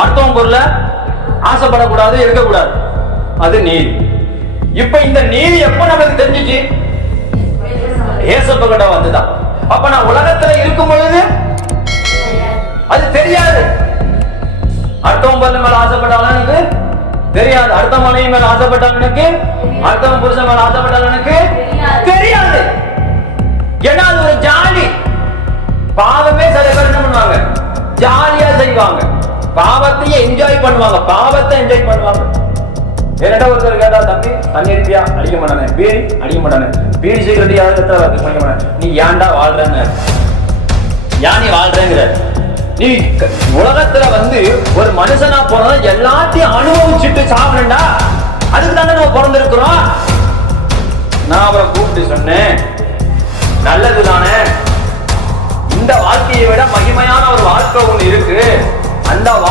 அடுத்தவன் பொருள ஆசைப்படக்கூடாது, இருக்கக்கூடாது. அது நீதி. இப்ப இந்த நீதி எப்ப நமக்கு தெரிஞ்சிச்சு? ஏசப்ப கிட்ட வந்துதான். அப்ப நான் உலகத்துல இருக்கும் பொழுது அது தெரியாது. அடுத்தவன் பொருள் மேல ஆசைப்பட்டாலும் எனக்கு தெரியாது. அடுத்த மனைவி மேல ஆசைப்பட்டாலும் எனக்கு, அடுத்தவன் புருஷன் மேல ஆசைப்பட்டாலும் எனக்கு தெரியாது. ஏன்னா அது ஒரு ஜாலி. பாவமே சில பேர் என்ன பண்ணுவாங்க, ஜாலியா செய்வாங்க. பாவத்தையே என்ஜாய் பண்ணுவாங்க, பாவத்தை என்ஜாய் பண்ணுவாங்க. என்னடா ஒருத்தர் கேட்டா, தம்பி தண்ணி அடிப்பியா? அடிக்க மாட்டானே. பீடி அடிக்க மாட்டானே. பீடி சிகரெட் யாரும் பண்ணிக்க மாட்டேன். நீ ஏன்டா வாழ்றன்னு, ஏன் நீ வாழ்றேங்கிற? நீ உலகத்துல ஒரு மனுஷனா போறத எல்லாத்தையும் அனுபவிச்சுட்டு சாப்பிடா, அதுக்கு தானே நம்ம பிறந்திருக்கிறோம். நான் அவரை கூப்பிட்டு சொன்னேன், நல்லது தானே, இந்த வாழ்க்கையை விட மகிமையான ஒரு வாழ்க்கை ஒண்ணு இருக்கு. அந்த